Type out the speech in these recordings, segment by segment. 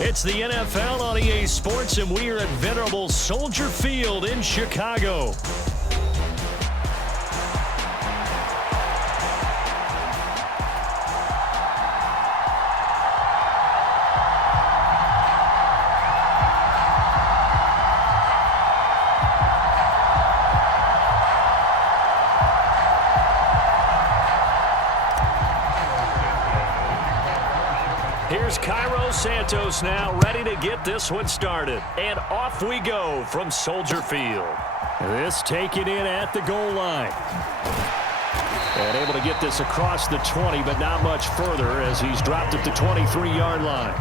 It's the NFL on EA Sports, and we are at venerable Soldier Field in Chicago. Here's Cairo Santos now, ready to get this one started. And off we go from Soldier Field. This taken in at the goal line. And able to get this across the 20, but not much further as he's dropped at the 23-yard line.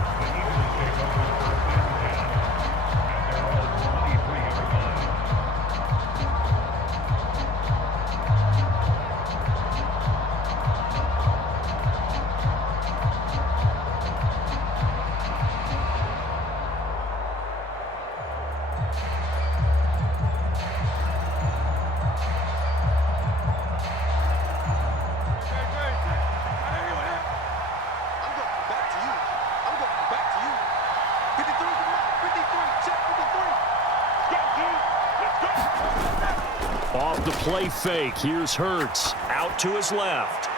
Off the play fake, here's Hurts, out to his left.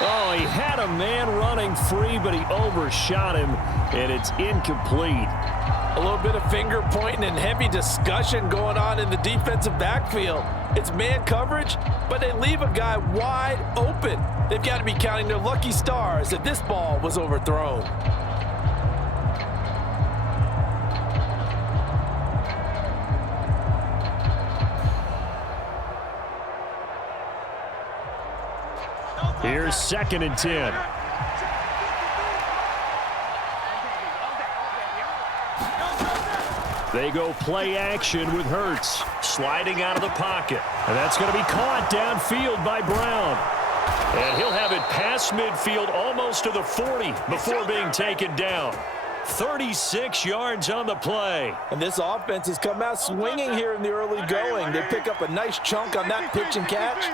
Oh, he had a man running free, but he overshot him, and it's incomplete. A little bit of finger pointing and heavy discussion going on in the defensive backfield. It's man coverage, but they leave a guy wide open. They've got to be counting their lucky stars that this ball was overthrown. Here's 2nd and 10. They go play action with Hurts, sliding out of the pocket. And that's going to be caught downfield by Brown. And he'll have it past midfield almost to the 40 before being taken down. 36 yards on the play. And this offense has come out swinging here in the early going. They pick up a nice chunk on that pitch and catch.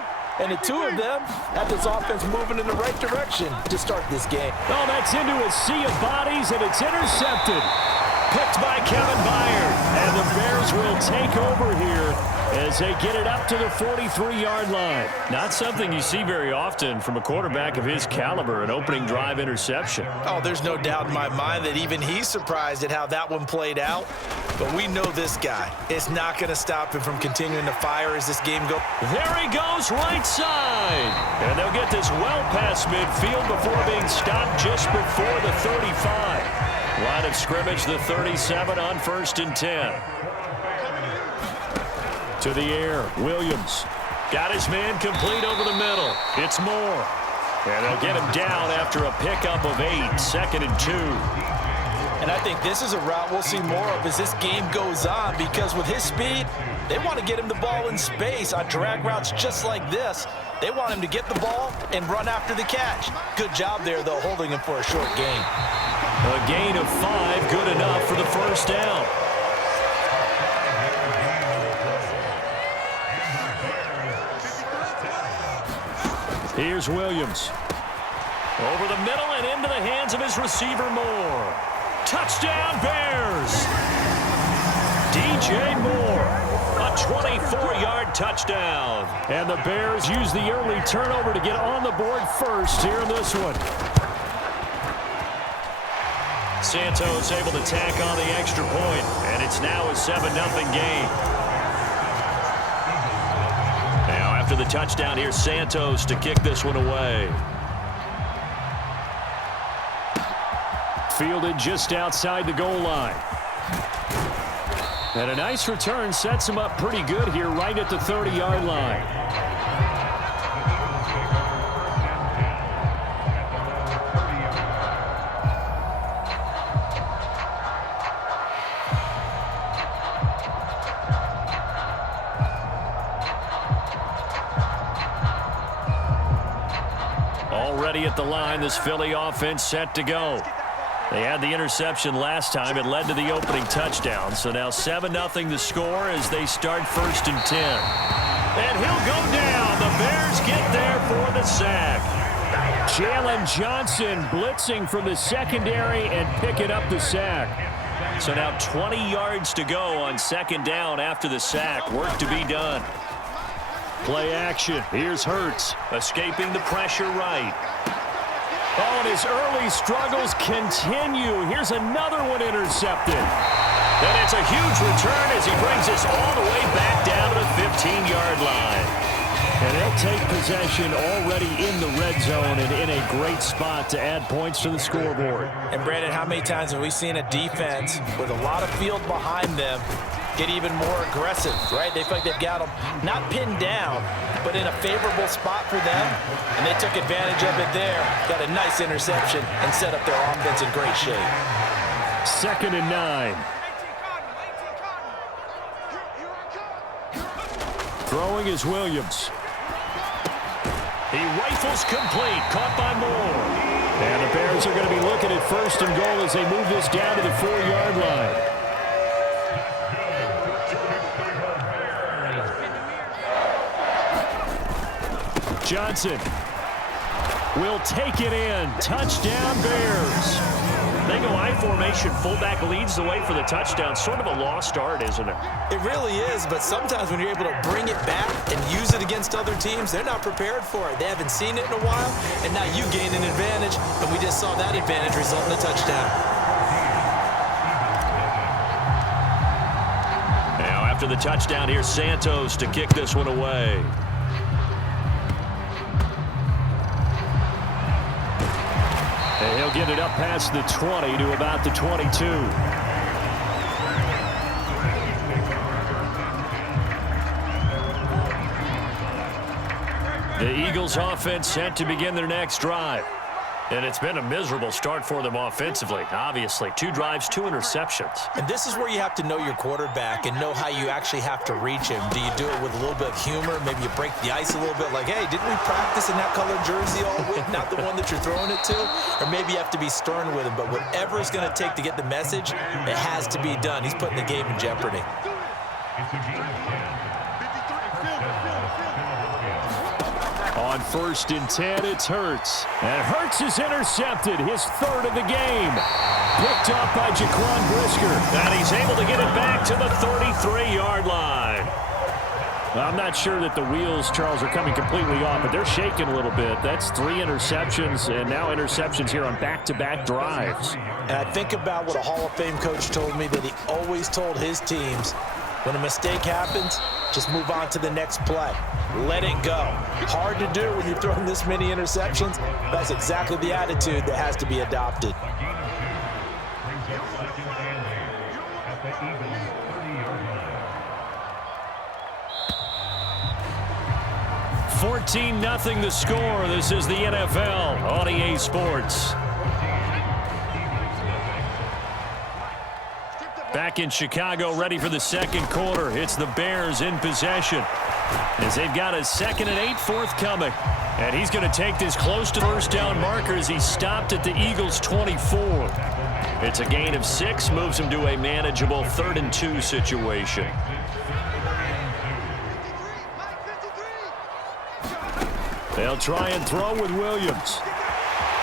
And the two of them have this offense moving in the right direction to start this game. Oh, that's into a sea of bodies, and it's intercepted. Picked by Kevin Byard. And the Bears will take over here as they get it up to the 43-yard line. Not something you see very often from a quarterback of his caliber, an opening drive interception. Oh, there's no doubt in my mind that even he's surprised at how that one played out. But we know this guy. It's not going to stop him from continuing to fire as this game goes. There he goes, right side. And they'll get this well past midfield before being stopped just before the 35. Line of scrimmage, the 37 on 1st and 10. To the air, Williams. Got his man complete over the middle. It's Moore. And they'll get him down after a pickup of 8, 2nd and 2. And I think this is a route we'll see more of as this game goes on, because with his speed, they want to get him the ball in space on drag routes just like this. They want him to get the ball and run after the catch. Good job there, though, holding him for a short gain. A gain of 5, good enough for the first down. Here's Williams. Over the middle and into the hands of his receiver, Moore. Touchdown, Bears! DJ Moore, a 24-yard touchdown. And the Bears use the early turnover to get on the board first here in this one. Santos able to tack on the extra point, and it's now a 7-0 game. Now after the touchdown, here's Santos to kick this one away. Fielded just outside the goal line. And a nice return sets him up pretty good here right at the 30-yard line. Already at the line, this Philly offense set to go. They had the interception last time. It led to the opening touchdown. So now 7-0 the score as they start 1st and 10. And he'll go down. The Bears get there for the sack. Jalen Johnson blitzing from the secondary and picking up the sack. So now 20 yards to go on second down after the sack. Work to be done. Play action. Here's Hurts. Escaping the pressure right. Oh, and his early struggles continue. Here's another one intercepted. And it's a huge return as he brings us all the way back down to the 15-yard line. And they'll take possession already in the red zone and in a great spot to add points to the scoreboard. And, Brandon, how many times have we seen a defense with a lot of field behind them get even more aggressive, right? They feel like they've got them not pinned down, but in a favorable spot for them, and they took advantage of it there. Got a nice interception and set up their offense in great shape. 2nd and 9. Throwing is Williams. He rifles complete, caught by Moore. And the Bears are going to be looking at 1st and goal as they move this down to the 4-yard line. Johnson will take it in. Touchdown, Bears. They go I formation. Fullback leads the way for the touchdown. Sort of a lost art, isn't it? It really is, but sometimes when you're able to bring it back and use it against other teams, they're not prepared for it. They haven't seen it in a while, and now you gain an advantage, and we just saw that advantage result in a touchdown. Now after the touchdown, here's Santos to kick this one away. And he'll get it up past the 20 to about the 22. The Eagles offense set to begin their next drive. And it's been a miserable start for them offensively, obviously. 2 drives, 2 interceptions. And this is where you have to know your quarterback and know how you actually have to reach him. Do you do it with a little bit of humor? Maybe you break the ice a little bit like, hey, didn't we practice in that colored jersey all week? Not the one that you're throwing it to? Or maybe you have to be stern with him. But whatever it's going to take to get the message, it has to be done. He's putting the game in jeopardy. On 1st and 10, it's Hurts. And Hurts is intercepted, his 3rd of the game. Picked up by Jaquan Brisker. And he's able to get it back to the 33-yard line. I'm not sure that the wheels, Charles, are coming completely off, but they're shaking a little bit. That's 3 interceptions, and now interceptions here on back-to-back drives. And I think about what a Hall of Fame coach told me that he always told his teams, when a mistake happens, just move on to the next play. Let it go. Hard to do when you're throwing this many interceptions. That's exactly the attitude that has to be adopted. 14-0 the score. This is the NFL on EA Sports. Back in Chicago, ready for the 2nd quarter. It's the Bears in possession as they've got a 2nd and 8 forthcoming. And he's going to take this close to first down marker as he stopped at the Eagles' 24. It's a gain of 6, moves him to a manageable 3rd and 2 situation. They'll try and throw with Williams.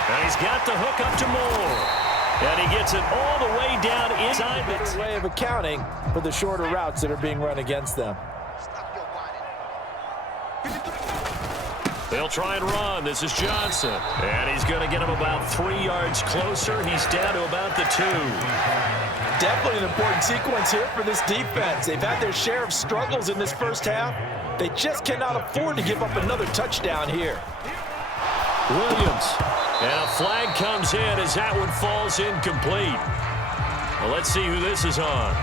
And he's got the hook up to Moore. And he gets it all the way down inside. Better way of accounting for the shorter routes that are being run against them. They'll try and run. This is Johnson. And he's going to get him about 3 yards closer. He's down to about the 2. Definitely an important sequence here for this defense. They've had their share of struggles in this first half. They just cannot afford to give up another touchdown here. Williams. And a flag comes in as that one falls incomplete. Well, let's see who this is on.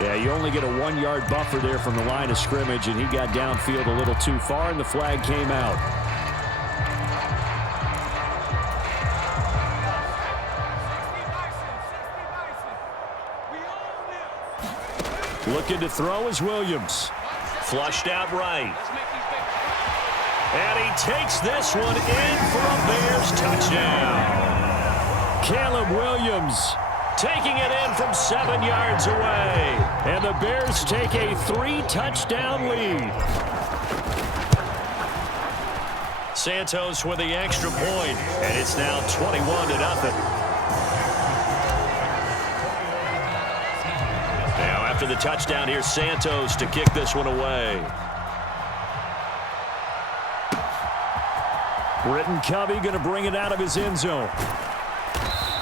Yeah, you only get a 1-yard buffer there from the line of scrimmage, and he got downfield a little too far, and the flag came out. Looking to throw is Williams. Flushed out right. And he takes this one in for a Bears touchdown. Caleb Williams taking it in from 7 yards away. And the Bears take a 3-touchdown lead. Santos with the extra point, and it's now 21-0. Now after the touchdown, here's Santos to kick this one away. Britton Covey going to bring it out of his end zone.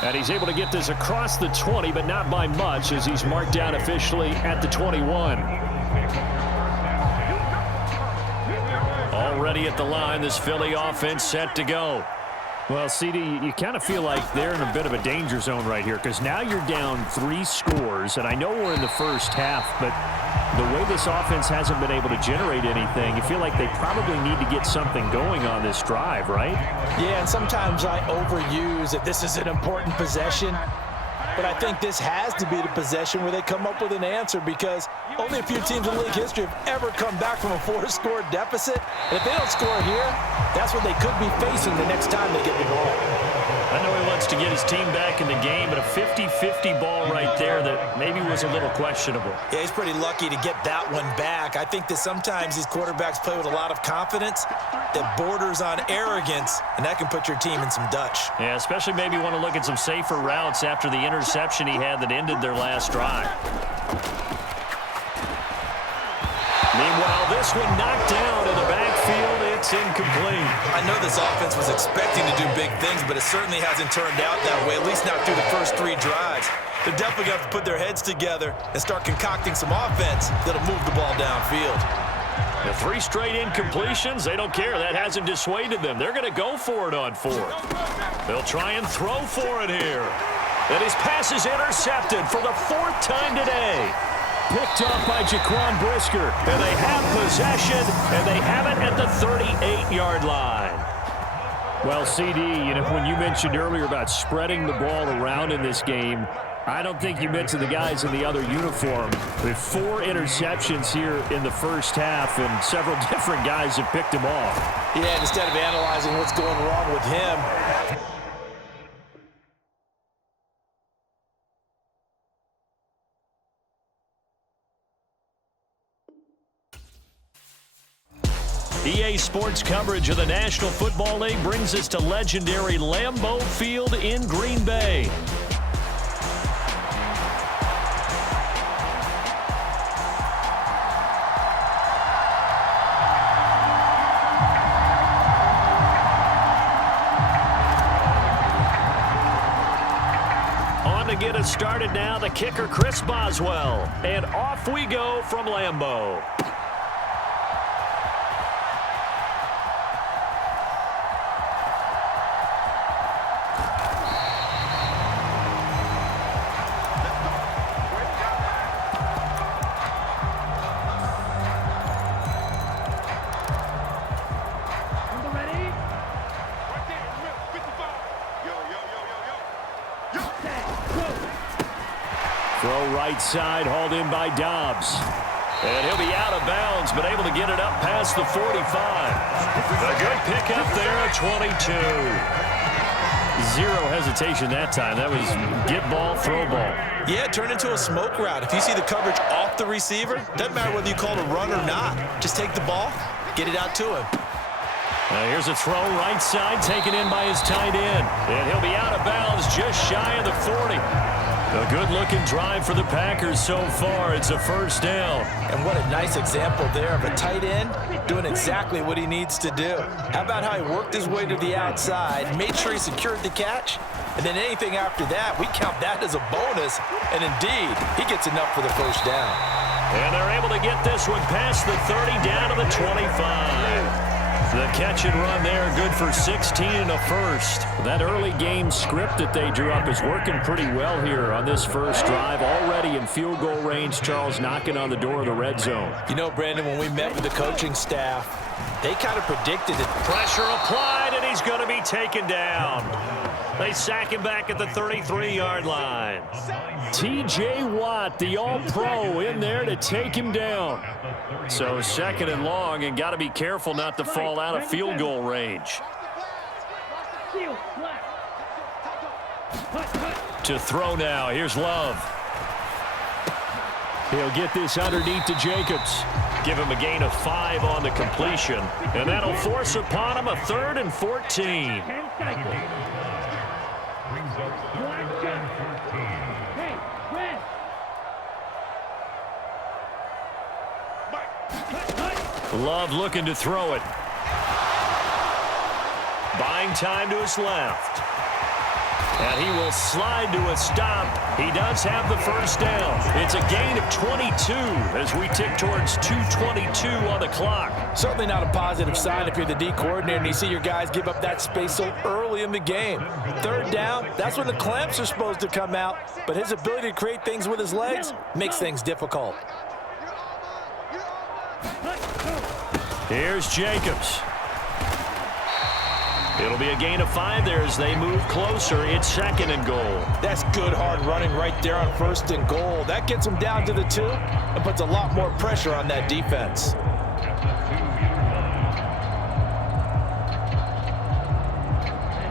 And he's able to get this across the 20, but not by much, as he's marked down officially at the 21. Already at the line, this Philly offense set to go. Well, CD, you kind of feel like they're in a bit of a danger zone right here, because now you're down 3 scores, and I know we're in the first half, but the way this offense hasn't been able to generate anything, you feel like they probably need to get something going on this drive, right? Yeah, and sometimes I overuse that this is an important possession, but I think this has to be the possession where they come up with an answer, because only a few teams in league history have ever come back from a 4-score deficit. And if they don't score here, that's what they could be facing the next time they get the ball. I know he wants to get his team back in the game, but a 50-50 ball right there that maybe was a little questionable. Yeah, he's pretty lucky to get that one back. I think that sometimes these quarterbacks play with a lot of confidence that borders on arrogance, and that can put your team in some Dutch. Yeah, especially maybe want to look at some safer routes after the interception he had that ended their last drive. Meanwhile, this one knocked down in the backfield. It's incomplete. I know this offense was expecting to do big things, but it certainly hasn't turned out that way, at least not through the first 3 drives. They're definitely going to have to put their heads together and start concocting some offense that'll move the ball downfield. The 3 straight incompletions, they don't care. That hasn't dissuaded them. They're going to go for it on 4th. They'll try and throw for it here. And his pass is intercepted for the 4th time today. Picked off by Jaquan Brisker, and they have possession, and they have it at the 38-yard line. Well, CD, when you mentioned earlier about spreading the ball around in this game, I don't think you mentioned the guys in the other uniform. With 4 interceptions here in the first half, and several different guys have picked him off. Yeah, and instead of analyzing what's going wrong with him, EA Sports coverage of the National Football League brings us to legendary Lambeau Field in Green Bay. On to get us started now, the kicker Chris Boswell. And off we go from Lambeau. Throw right side, hauled in by Dobbs. And he'll be out of bounds, but able to get it up past the 45. A good pickup there at 22. Zero hesitation that time. That was get ball, throw ball. yeah, turn into a smoke route. If you see the coverage off the receiver, doesn't matter whether you call it a run or not. Just take the ball, get it out to him. Here's a throw right side, taken in by his tight end. And he'll be out of bounds just shy of the 40. A good-looking drive for the Packers so far. It's a first down. And what a nice example there of a tight end doing exactly what he needs to do. How about how he worked his way to the outside, made sure he secured the catch, and then anything after that, we count that as a bonus. And indeed, he gets enough for the first down. And they're able to get this one past the 30 down to the 25. The catch and run there, good for 16 and a first. That early game script that they drew up is working pretty well here on this first drive. Already in field goal range, Charles knocking on the door of the red zone. You know, Brandon, when we met with the coaching staff, they kind of predicted it. Pressure applied, and he's going to be taken down. They sack him back at the 33-yard line. T.J. Watt, the All-Pro, in there to take him down. So second and long, and got to be careful not to fall out of field goal range. To throw now. Here's Love. He'll get this underneath to Jacobs. Give him a gain of 5 on the completion, and that'll force upon him a 3rd and 14. Love looking to throw it. Buying time to his left. And he will slide to a stop. He does have the first down. It's a gain of 22 as we tick towards 2:22 on the clock. Certainly not a positive sign if you're the D coordinator and you see your guys give up that space so early in the game. 3rd down, that's when the clamps are supposed to come out. But his ability to create things with his legs makes things difficult. Here's Jacobs. It'll be a gain of 5 there as they move closer. It's 2nd and goal. That's good hard running right there on 1st and goal. That gets them down to the 2 and puts a lot more pressure on that defense.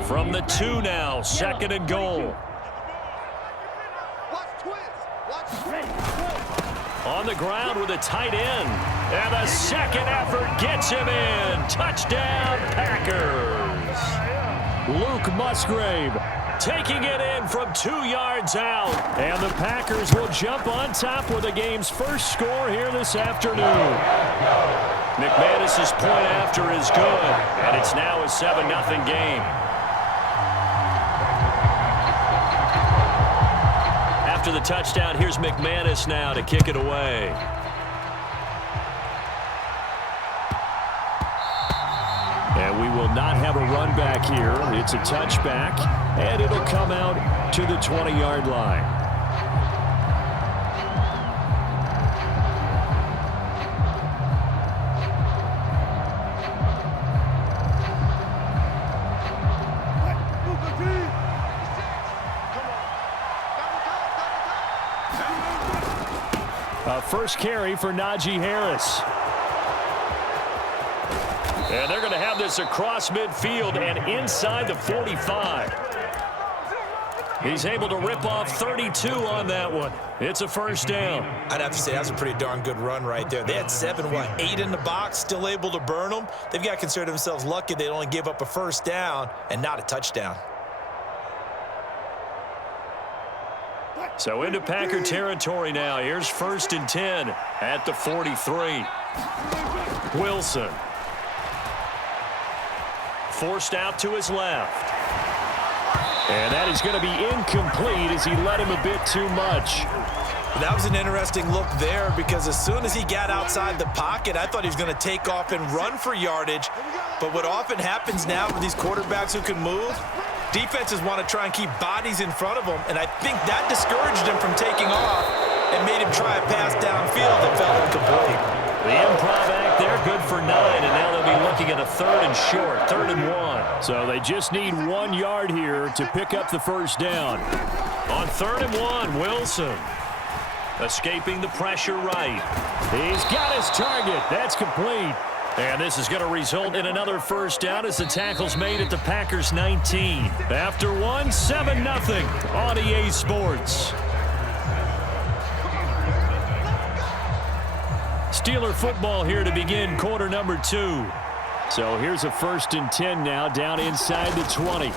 From the 2 now, 2nd and goal. On the ground with a tight end. And a second effort gets him in. Touchdown, Packers. Luke Musgrave taking it in from 2 yards out. And the Packers will jump on top with the game's first score here this afternoon. McManus's point after is good. And it's now a 7-0 game. After the touchdown, here's McManus now to kick it away. And we will not have a run back here. It's a touchback, and it'll come out to the 20-yard line. First carry for Najee Harris. And they're going to have this across midfield and inside the 45. He's able to rip off 32 on that one. It's a first down. I'd have to say that's a pretty darn good run right there. They had 8 in the box, still able to burn them. They've got to consider themselves lucky they only gave up a first down and not a touchdown. So into Packer territory now. Here's 1st and 10 at the 43. Wilson. Forced out to his left. And that is going to be incomplete as he let him a bit too much. That was an interesting look there because as soon as he got outside the pocket, I thought he was going to take off and run for yardage. But what often happens now with these quarterbacks who can move, defenses want to try and keep bodies in front of them, and I think that discouraged him from taking off and made him try a pass downfield that fell incomplete. The improv act there, good for 9, and now they'll be looking at a 3rd and short, 3rd and 1. So they just need 1 yard here to pick up the first down. On 3rd and 1, Wilson escaping the pressure right. He's got his target. That's complete. And this is going to result in another first down as the tackle's made at the Packers 19. After 1, 7-0 on EA Sports. Steeler football here to begin quarter number 2. So here's a 1st and 10 now down inside the 20.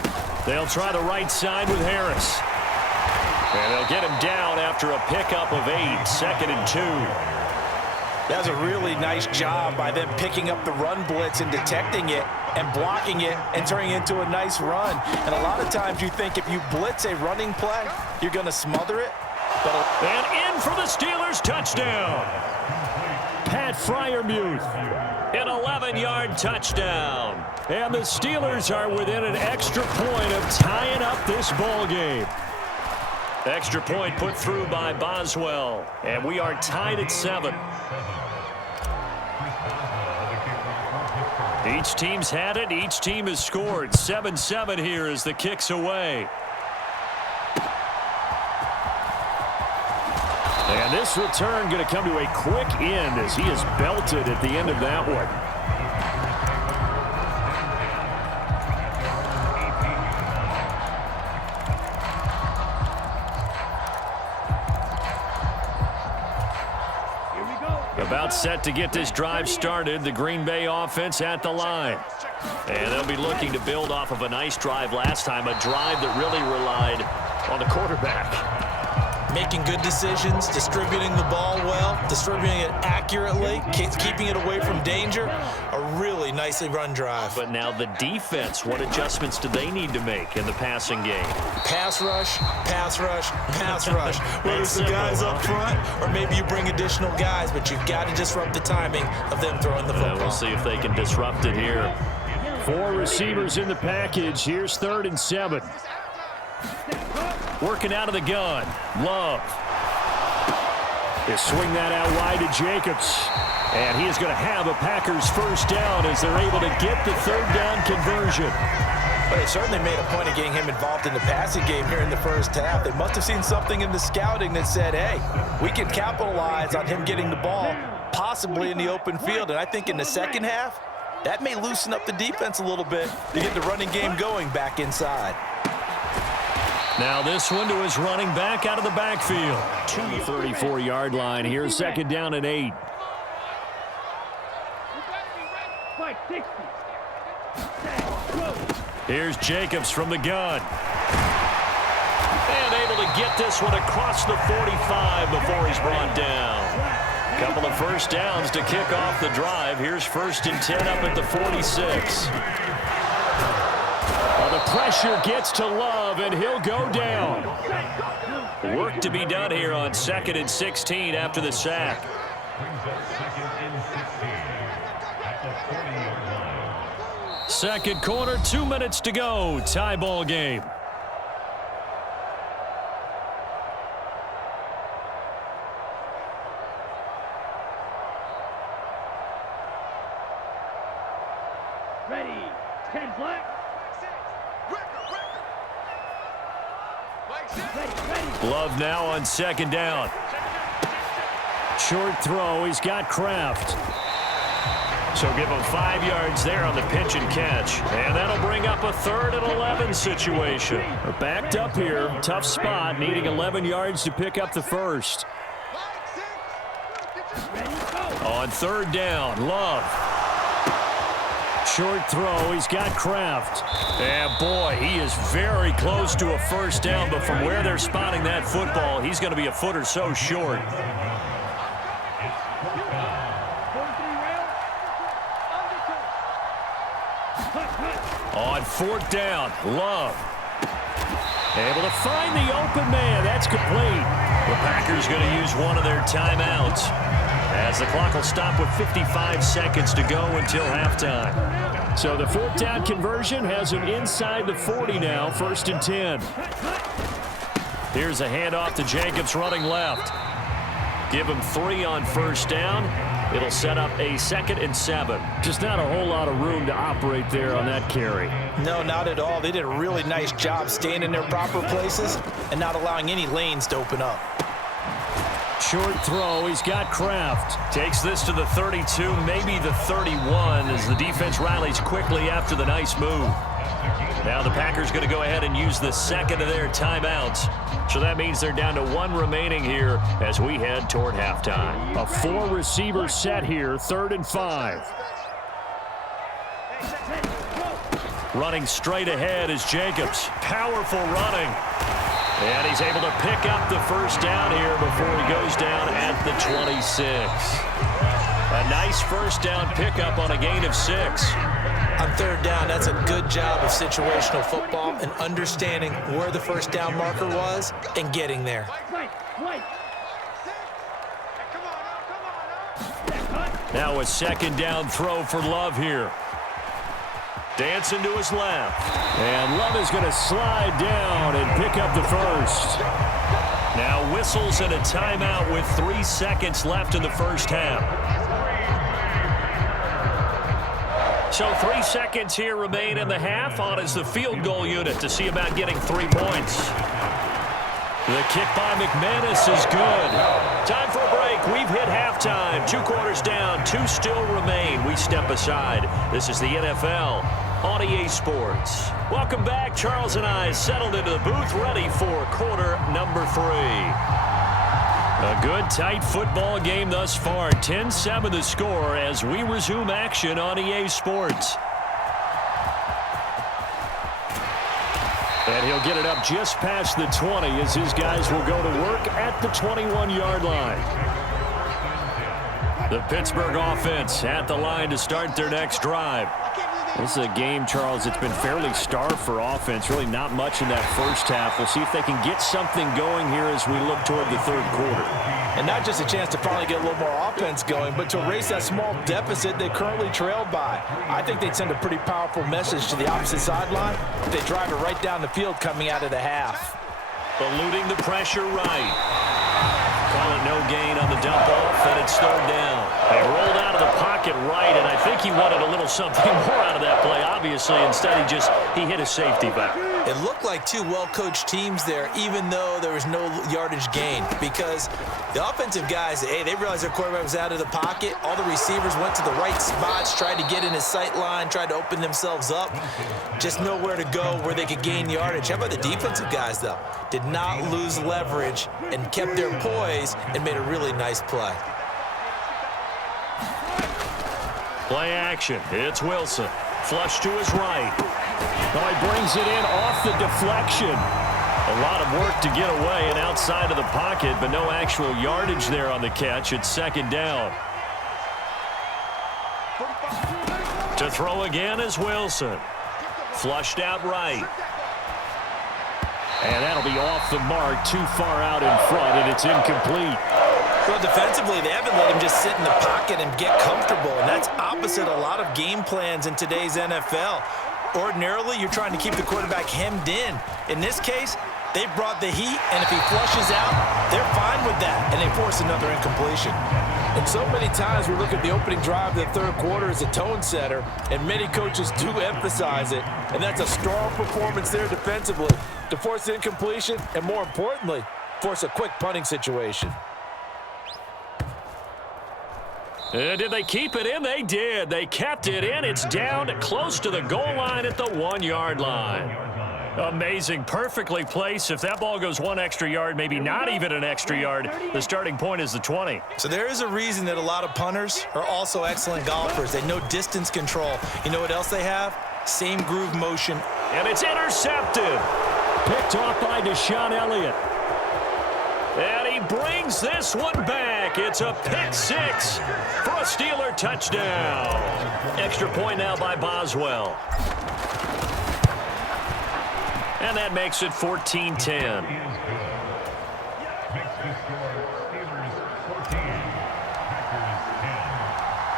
They'll try the right side with Harris. And they'll get him down after a pickup of 8, 2nd and 2. That was a really nice job by them picking up the run blitz and detecting it and blocking it and turning it into a nice run. And a lot of times you think if you blitz a running play, you're going to smother it. And in for the Steelers, touchdown. Pat Freiermuth, an 11-yard touchdown. And the Steelers are within an extra point of tying up this ball game. Extra point put through by Boswell. And we are tied at 7. Each team's had it. Each team has scored. 7-7 here as the kick's away. And this return going to come to a quick end as he is belted at the end of that one. About set to get this drive started. The Green Bay offense at the line. And they'll be looking to build off of a nice drive last time, a drive that really relied on the quarterback. Making good decisions, distributing the ball well, distributing it accurately, keeping it away from danger. A really nicely run drive. But now the defense, what adjustments do they need to make in the passing game? Pass rush, pass rush, pass rush. Whether it's the guys up front or maybe you bring additional guys, but you've got to disrupt the timing of them throwing the football. We'll see if they can disrupt it here. 4 receivers in the package. Here's 3rd and 7. Working out of the gun. Love. He'll swing that out wide to Jacobs. And he is going to have a Packers first down as they're able to get the 3rd down conversion. But they certainly made a point of getting him involved in the passing game here in the first half. They must have seen something in the scouting that said, hey, we can capitalize on him getting the ball, possibly in the open field. And I think in the second half, that may loosen up the defense a little bit to get the running game going back inside. Now this one to his running back out of the backfield. To the 34-yard line here, 2nd down and 8. Here's Jacobs from the gun. And able to get this one across the 45 before he's brought down. Couple of first downs to kick off the drive. Here's 1st and 10 up at the 46. The pressure gets to Love, and he'll go down. Work to be done here on 2nd and 16 after the sack. Second quarter, 2 minutes to go. Tie ball game. Ready, 10 flag. Love now on 2nd down. Short throw. He's got Kraft. So give him 5 yards there on the pitch and catch. And that'll bring up a 3rd and 11 situation. We're backed up here. Tough spot. Needing 11 yards to pick up the first. On 3rd down, Love. Short throw. He's got Kraft. And boy, he is very close to a first down, but from where they're spotting that football, he's going to be a foot or so short. On 4th down, Love. Able to find the open man. That's complete. The Packers going to use one of their timeouts, as the clock will stop with 55 seconds to go until halftime. So the 4th down conversion has him inside the 40 now, 1st and 10. Here's a handoff to Jacobs running left. Give him 3 on 1st down. It'll set up a 2nd and 7. Just not a whole lot of room to operate there on that carry. No, not at all. They did a really nice job staying in their proper places and not allowing any lanes to open up. Short throw. He's got Kraft. Takes this to the 32, maybe the 31, as the defense rallies quickly after the nice move. Now the Packers going to go ahead and use the 2nd of their timeouts. So that means they're down to 1 remaining here as we head toward halftime. A 4-receiver set here, 3rd and 5. Running straight ahead is Jacobs. Powerful running. And he's able to pick up the first down here before he goes down at the 26. A nice first down pickup on a gain of 6. On 3rd down, that's a good job of situational football and understanding where the first down marker was and getting there. Now a 2nd down throw for Love here. Dancing to his left. And Love is going to slide down and pick up the first. Now whistles and a timeout with 3 seconds left in the first half. So 3 seconds here remain in the half. On is the field goal unit to see about getting 3 points. The kick by McManus is good. Time for a break. We've hit halftime. 2 quarters down. 2 still remain. We step aside. This is the NFL on EA Sports. Welcome back. Charles and I settled into the booth, ready for quarter number 3. A good, tight football game thus far. 10-7 the score as we resume action on EA Sports. And he'll get it up just past the 20 as his guys will go to work at the 21-yard line. The Pittsburgh offense at the line to start their next drive. This is a game, Charles, it's been fairly starved for offense. Really not much in that first half. We'll see if they can get something going here as we look toward the third quarter. And not just a chance to finally get a little more offense going, but to erase that small deficit they currently trailed by. I think they'd send a pretty powerful message to the opposite sideline if they drive it right down the field coming out of the half. Eluding the pressure right. Call it no gain on the dump off, and it's third down. They rolled out of the pocket right, and I think he wanted a little something more out of that play, obviously. Instead, he hit a safety back. It looked like two well-coached teams there, even though there was no yardage gain, because the offensive guys, hey, they realized their quarterback was out of the pocket. All the receivers went to the right spots, tried to get in his sight line, tried to open themselves up. Just nowhere to go where they could gain yardage. How about the defensive guys, though? Did not lose leverage and kept their poise and made a really nice play. Play action. It's Wilson. Flush to his right. Oh, he brings it in off the deflection. A lot of work to get away and outside of the pocket, but no actual yardage there on the catch. It's second down. To throw again is Wilson. Flushed out right. And that'll be off the mark, too far out in front, and it's incomplete. Well, defensively, they haven't let him just sit in the pocket and get comfortable, and that's opposite a lot of game plans in today's NFL. Ordinarily, you're trying to keep the quarterback hemmed in. In this case, they brought the heat, and if he flushes out, they're fine with that, and they force another incompletion. And so many times we look at the opening drive of the third quarter as a tone setter, and many coaches do emphasize it, and that's a strong performance there defensively to force incompletion and, more importantly, force a quick punting situation. Did they keep it in? They did. They kept it in. It's down close to the goal line at the 1-yard line. Amazing. Perfectly placed. If that ball goes one extra yard, maybe not even an extra yard, the starting point is the 20. So there is a reason that a lot of punters are also excellent golfers. They know distance control. You know what else they have? Same groove motion. And it's intercepted. Picked off by Deshaun Elliott. And he brings this one back. It's a pick six for a Steeler touchdown. Extra point now by Boswell. And that makes it 14-10.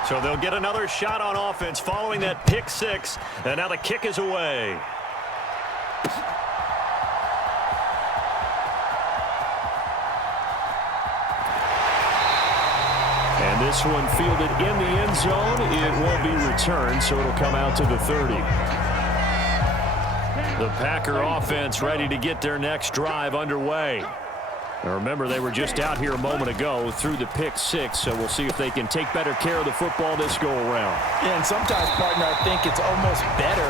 So they'll get another shot on offense following that pick six. And now the kick is away. And this one fielded in the end zone. It won't be returned, so it'll come out to the 30. The Packer offense ready to get their next drive underway. Now remember, they were just out here a moment ago through the pick six, so we'll see if they can take better care of the football this go-around. Yeah, and sometimes, partner, I think it's almost better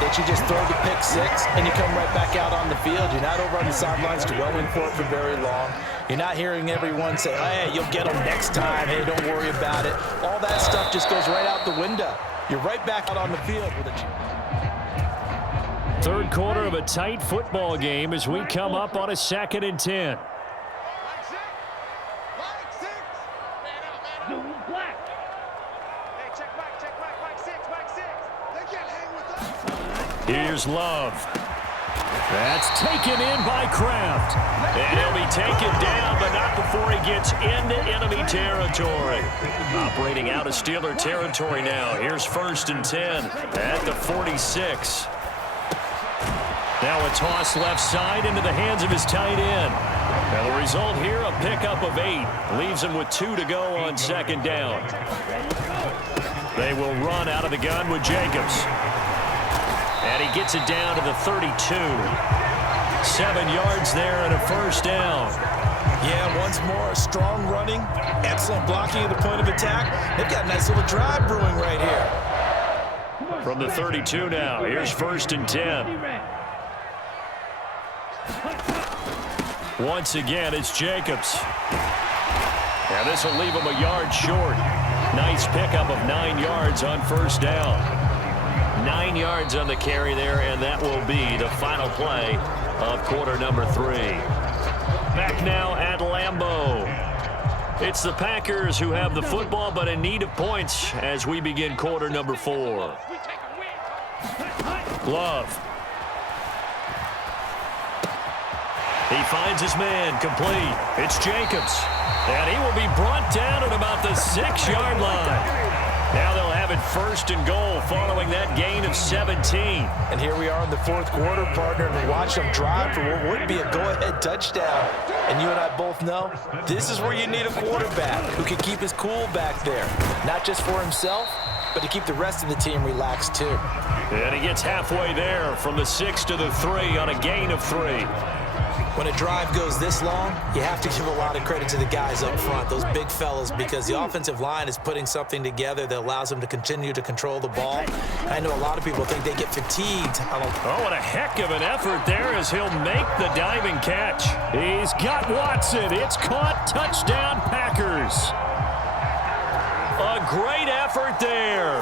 that you just throw the pick six and you come right back out on the field. You're not over on the sidelines dwelling for it for very long. You're not hearing everyone say, hey, you'll get them next time. Hey, don't worry about it. All that stuff just goes right out the window. You're right back out on the field with a chance. Third quarter of a tight football game as we come up on a 2nd and 10. Here's Love. That's taken in by Kraft. And he'll be taken down, but not before he gets into enemy territory. Operating out of Steeler territory now. Here's 1st and 10 at the 46. Now a toss left side into the hands of his tight end. Now the result here, a pickup of 8. Leaves him with 2 to go on 2nd down. They will run out of the gun with Jacobs. And he gets it down to the 32. 7 yards there and a 1st down. Yeah, once more, strong running, excellent blocking at the point of attack. They've got a nice little drive brewing right here. From the 32 now, here's 1st and 10. Once again, it's Jacobs. And this will leave him a yard short. Nice pickup of 9 yards on first down. 9 yards on the carry there, and that will be the final play of quarter number 3. Back now at Lambeau. It's the Packers who have the football, but in need of points as we begin quarter number 4. Love. He finds his man, complete. It's Jacobs. And he will be brought down at about the 6-yard line. Now they'll have it 1st and goal following that gain of 17. And here we are in the 4th quarter, partner, and watch them drive for what would be a go-ahead touchdown. And you and I both know this is where you need a quarterback who can keep his cool back there. Not just for himself, but to keep the rest of the team relaxed too. And he gets halfway there from the 6 to the 3 on a gain of 3. When a drive goes this long, you have to give a lot of credit to the guys up front, those big fellas, because the offensive line is putting something together that allows them to continue to control the ball. I know a lot of people think they get fatigued. Oh, what a heck of an effort there as he'll make the diving catch. He's got Watson. It's caught. Touchdown, Packers. A great effort there,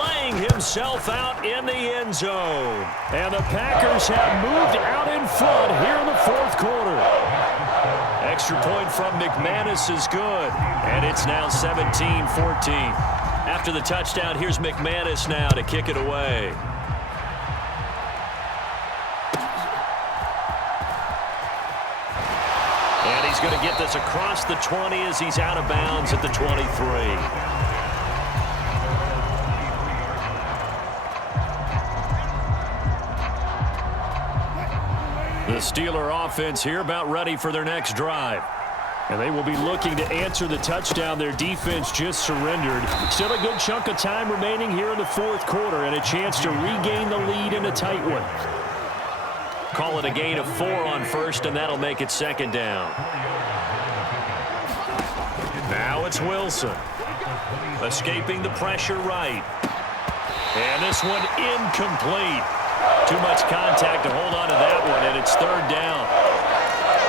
laying himself out in the end zone. And the Packers have moved out in front here in the 4th quarter. Extra point from McManus is good, and it's now 17-14. After the touchdown, here's McManus now to kick it away. And he's going to get this across the 20 as he's out of bounds at the 23. The Steeler offense here about ready for their next drive. And they will be looking to answer the touchdown their defense just surrendered. Still a good chunk of time remaining here in the 4th quarter and a chance to regain the lead in a tight one. Call it a gain of 4 on first, and that'll make it 2nd down. Now it's Wilson. Escaping the pressure right. And this one incomplete. Too much contact to hold on to that one, and it's 3rd down.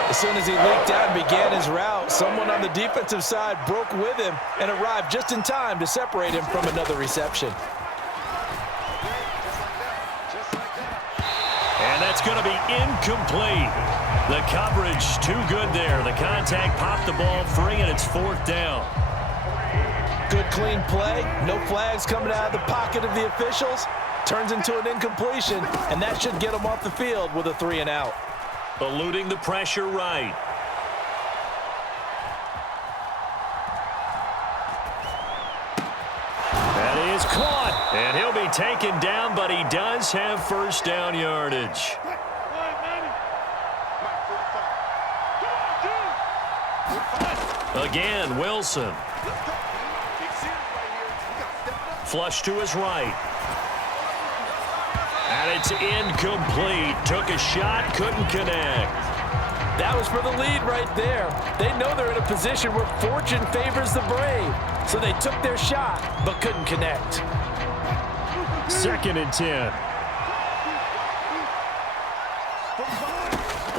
As soon as he leaked out and began his route, someone on the defensive side broke with him and arrived just in time to separate him from another reception. And that's going to be incomplete. The coverage too good there. The contact popped the ball free, and it's 4th down. Good clean play. No flags coming out of the pocket of the officials. Turns into an incompletion, and that should get him off the field with a 3 and out. Eluding the pressure right. That is caught, and he'll be taken down, but he does have 1st down yardage. Again, Wilson. Flush to his right. And it's incomplete. Took a shot, couldn't connect. That was for the lead right there. They know they're in a position where fortune favors the brave. So they took their shot, but couldn't connect. 2nd and 10.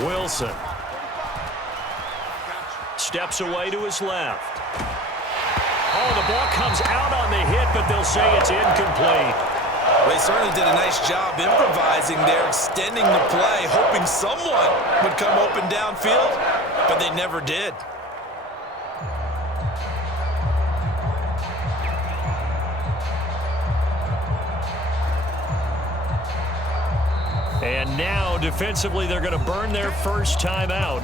Wilson. Steps away to his left. Oh, the ball comes out on the hit, but they'll say it's incomplete. Well, they certainly did a nice job improvising there, extending the play, hoping someone would come open downfield, but they never did. And now, defensively, they're going to burn their 1st time out.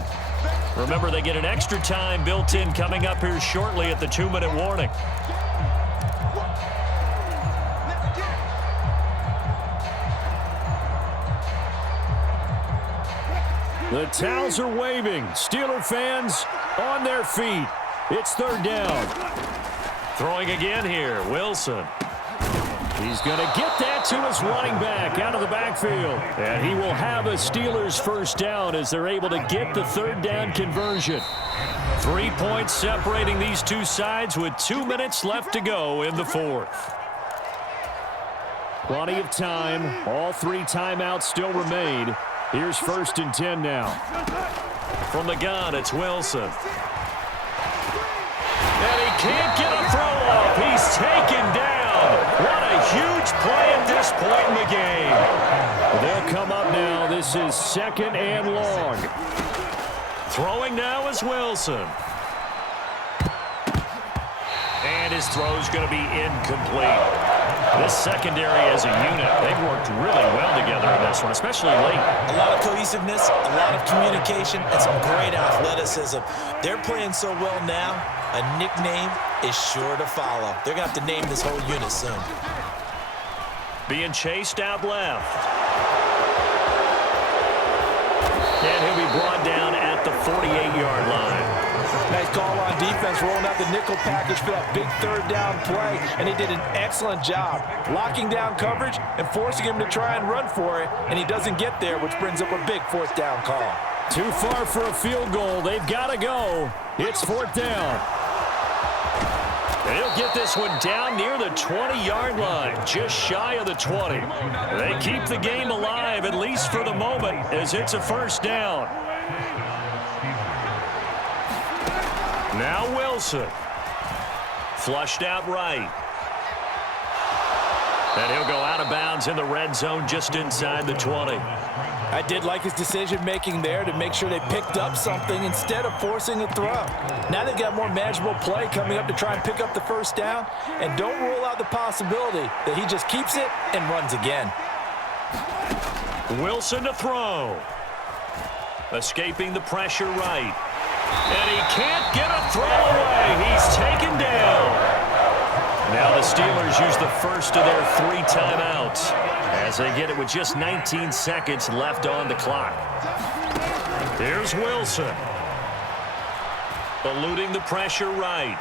Remember, they get an extra time built in coming up here shortly at the 2-minute warning. The towels are waving. Steeler fans on their feet. It's 3rd down. Throwing again here, Wilson. He's going to get that to his running back out of the backfield. And he will have a Steelers 1st down as they're able to get the 3rd down conversion. 3 points separating these two sides with 2 minutes left to go in the 4th. Plenty of time. All 3 timeouts still remain. Here's 1st and 10 now. From the gun, it's Wilson. And he can't get a throw off. He's taken down. What a huge play at this point in the game. They'll come up now. This is 2nd and long. Throwing now is Wilson. And his throw's going to be incomplete. This secondary as a unit, they've worked really well together in this one, especially late. A lot of cohesiveness, a lot of communication, and some great athleticism. They're playing so well now, a nickname is sure to follow. They're going to have to name this whole unit soon. Being chased out left. And he'll be brought down at the 48-yard line. Nice call on defense, rolling out the nickel package for that big 3rd down play, and he did an excellent job locking down coverage and forcing him to try and run for it, and he doesn't get there, which brings up a big 4th down call. Too far for a field goal. They've got to go. It's 4th down. And he'll get this one down near the 20-yard line, just shy of the 20. They keep the game alive, at least for the moment, as it's a 1st down. Now Wilson. Flushed out right. And he'll go out of bounds in the red zone just inside the 20. I did like his decision-making there to make sure they picked up something instead of forcing a throw. Now they've got more manageable play coming up to try and pick up the 1st down, and don't rule out the possibility that he just keeps it and runs again. Wilson to throw. Escaping the pressure right. And he can't get a throw away. He's taken down. Now the Steelers use the first of their 3 timeouts as they get it with just 19 seconds left on the clock. Here's Wilson. Eluding the pressure right.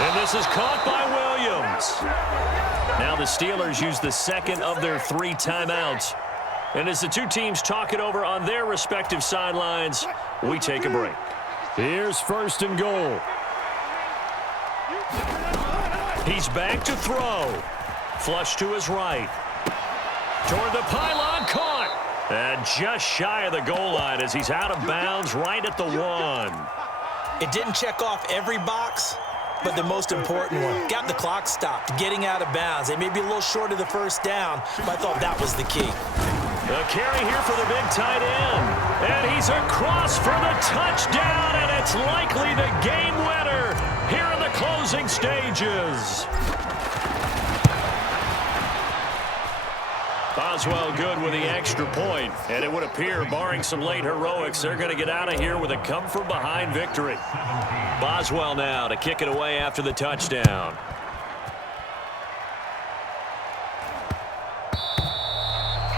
And this is caught by Williams. Now the Steelers use the 2nd of their 3 timeouts. And as the 2 teams talk it over on their respective sidelines, we take a break. Here's 1st and goal. He's back to throw. Flush to his right. Toward the pylon, caught. And just shy of the goal line as he's out of bounds right at the 1. It didn't check off every box, but the most important one. Got the clock stopped, getting out of bounds. They may be a little short of the 1st down, but I thought that was the key. The carry here for the big tight end. And he's across for the touchdown, and it's likely the game winner here in the closing stages. Boswell good with the extra point, and it would appear, barring some late heroics, they're going to get out of here with a come-from-behind victory. Boswell now to kick it away after the touchdown.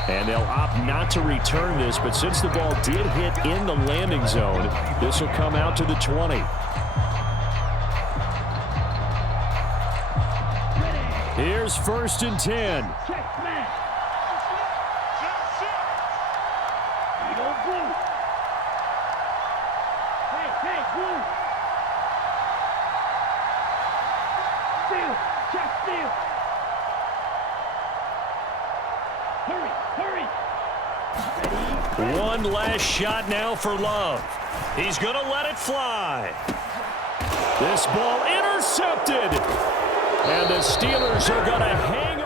And they'll opt not to return this, but since the ball did hit in the landing zone, this will come out to the 20. Here's 1st and 10. One last shot now for Love. He's going to let it fly. This ball intercepted. And the Steelers are going to hang